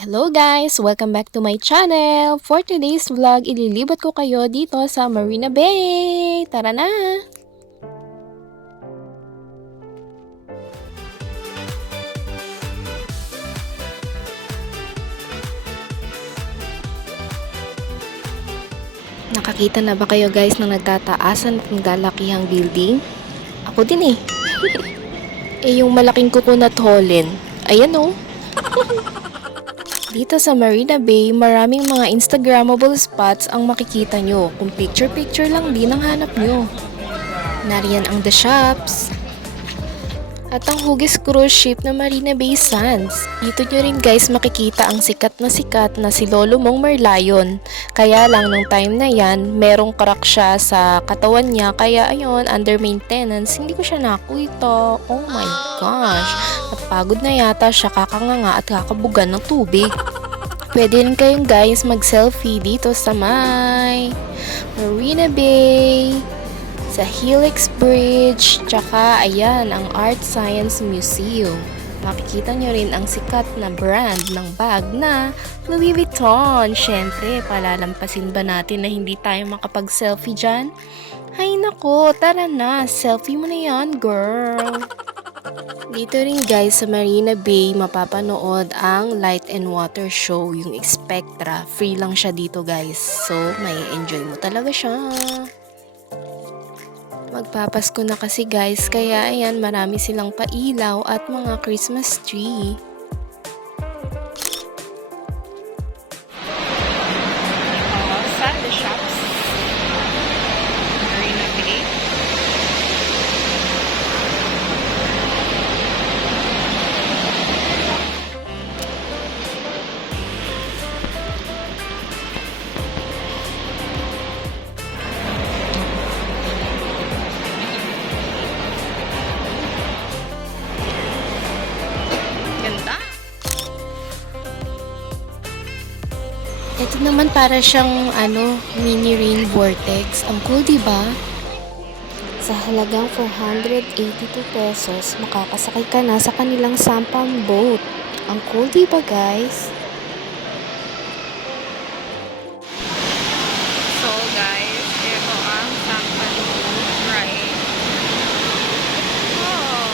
Hello guys! Welcome back to my channel! For today's vlog, ililibot ko kayo dito sa Marina Bay! Tara na! Nakakita na ba kayo guys ng nagtataasan at naglalakihang building? Ako din eh! Yung malaking coconut holen. Ayan oh! Dito sa Marina Bay, maraming mga Instagrammable spots ang makikita nyo kung picture-picture lang din ang hanap nyo. Nariyan ang The Shops at ang Hughes Cruise Ship na Marina Bay Sands. Dito nyo rin guys makikita ang sikat na si Lolo Mong Merlion. Kaya lang nung time na yan, merong crack siya sa katawan niya. Kaya ayun, under maintenance, hindi ko siya nakita. Oh my gosh, napagod na yata siya kakanganga at kakabugan ng tubig. Pwede rin kayong guys mag-selfie dito sa may Marina Bay, sa Helix Bridge, tsaka ayan ang Art Science Museum. Makikita nyo rin ang sikat na brand ng bag na Louis Vuitton. Syempre, palalampasin ba natin na hindi tayo makapag-selfie dyan? Ay nako, tara na, selfie mo na yan girl. Dito rin guys sa Marina Bay mapapanood ang Light and Water Show, yung Spectra. Free lang siya dito guys. So, may enjoy mo talaga siya. Magpapasko na kasi guys, kaya ayan marami silang pailaw at mga Christmas tree. Sa The Shops, Marina Bay. Ganda. Ito naman para siyang mini rain vortex. Ang cool, 'di ba? Sa halagang 482 pesos, makakasakay ka na sa kanilang sampan boat. Ang cool, 'di ba, guys? So, guys, ito ang sampan boat ride. Oh.